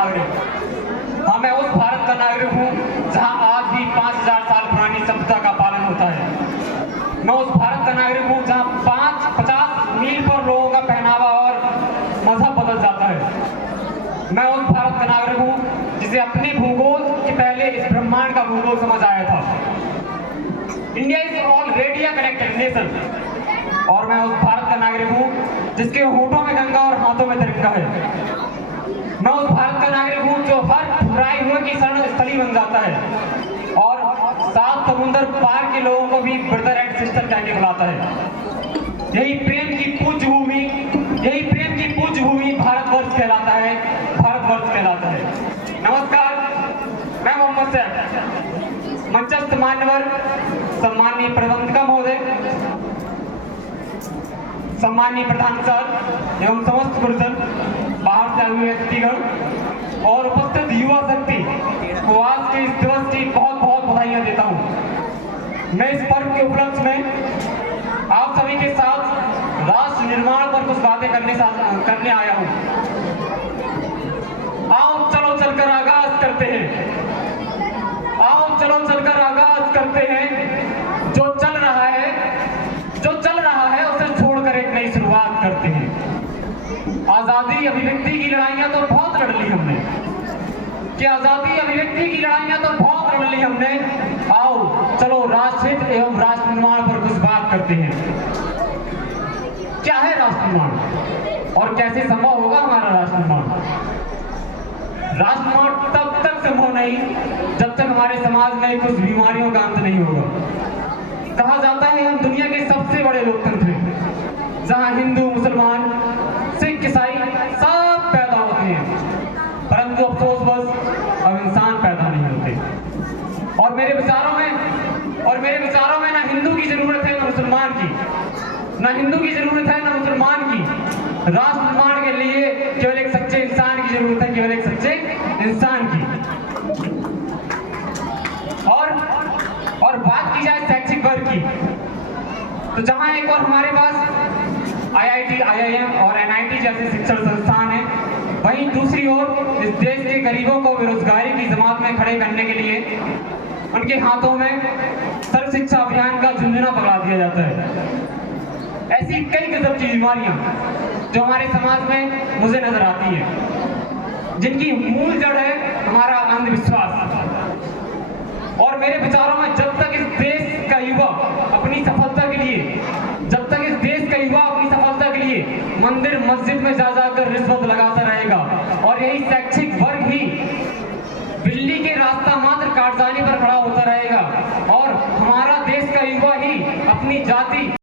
नागरिक। हाँ, मैं उस भारत का नागरिक हूँ जहाँ आज भी 5000 साल पुरानी सभ्यता का पालन होता है। मैं उस भारत का नागरिक हूँ जहाँ 50 मील पर लोगों का पहनावा और मजहब बदल जाता है। मैं उस भारत का नागरिक हूँ जिसे अपने भूगोल के पहले इस ब्रह्मांड का भूगोल समझ आया था। India is already a connected nation. और मैं उस भारत का नागरिक हूँ जिसके होठों में गंगा और हाथों में तिरंगा है। मैं उस भारत का नागरिक हूँ जो हर ठुकराए हुए की शरण स्थली बन जाता है और 7 समुंदर पार के लोगों को भी ब्रदर एंड सिस्टर कह के बुलाता है। यही प्रेम की पूज्य भूमि भारतवर्ष कहलाता है, भारतवर्ष कहलाता है। नमस्कार, मैं मोहम्मद सैफ, मंचस्थ मान्यवर, सम्माननीय प्रबंधक महोदय, सम्माननीय प्रधान सर एवं समस्त गुरुजन, बाहर से आए हुए व्यक्तिगण और उपस्थित युवा शक्ति को आज के इस दिवस की बहुत बहुत बधाइयां देता हूं। मैं इस पर्व के उपलक्ष्य में आप सभी के साथ राष्ट्र निर्माण पर कुछ बातें करने आया हूं। आओ चलो चलकर आगाज करते हैं, आओ चलो चलकर आगाज करते हैं। जो चल रहा है उसे छोड़कर एक नई शुरुआत करते हैं। आजादी अभिव्यक्ति की लड़ाइयां तो बहुत लड़ ली हमने, कि आजादी अभिव्यक्ति की लड़ाइयां तो बहुत लड़ ली हमने। आओ चलो राष्ट्रहित एवं राष्ट्र निर्माण पर कुछ बात करते हैं। क्या है राष्ट्र निर्माण और कैसे संभव होगा हमारा राष्ट्र निर्माण? राष्ट्र निर्माण तब तक संभव नहीं जब तक हमारे समाज में कुछ बीमारियों का अंत नहीं होगा। कहा जाता है हम दुनिया के सबसे बड़े लोकतंत्र हैं, जहां हिंदू, मुसलमान, सिख, ईसाई सब पैदा होते हैं, परंतु अफसोस बस अब इंसान पैदा नहीं होते। और मेरे विचारों में ना हिंदू की जरूरत है ना मुसलमान की, ना हिंदू की जरूरत है ना मुसलमान की। राष्ट्र निर्माण के लिए केवल एक सच्चे इंसान की जरूरत है, केवल एक सच्चे इंसान की। और बात की जाए शैक्षिक वर्ग की, तो जहां एक और हमारे पास IIT, IIM और NIT जैसे शिक्षण संस्थान है, वहीं दूसरी ओर इस देश के गरीबों को बेरोजगारी की जमात में खड़े करने के लिए उनके हाथों में सर्व शिक्षा अभियान का झुंझुना पकड़ा दिया जाता है। ऐसी कई गजब की बीमारियां जो हमारे समाज में मुझे नजर आती है, जिनकी मूल जड़ है हमारा अंधविश्वास। और मेरे विचारों में जब तक इस देश का युवा अपनी सफलता के लिए मंदिर मस्जिद में जा जाकर रिश्वत लगाता रहेगा और यही शैक्षिक वर्ग ही बिल्ली के रास्ता मात्र काट जाने पर खड़ा होता रहेगा और हमारा देश का युवा ही अपनी जाति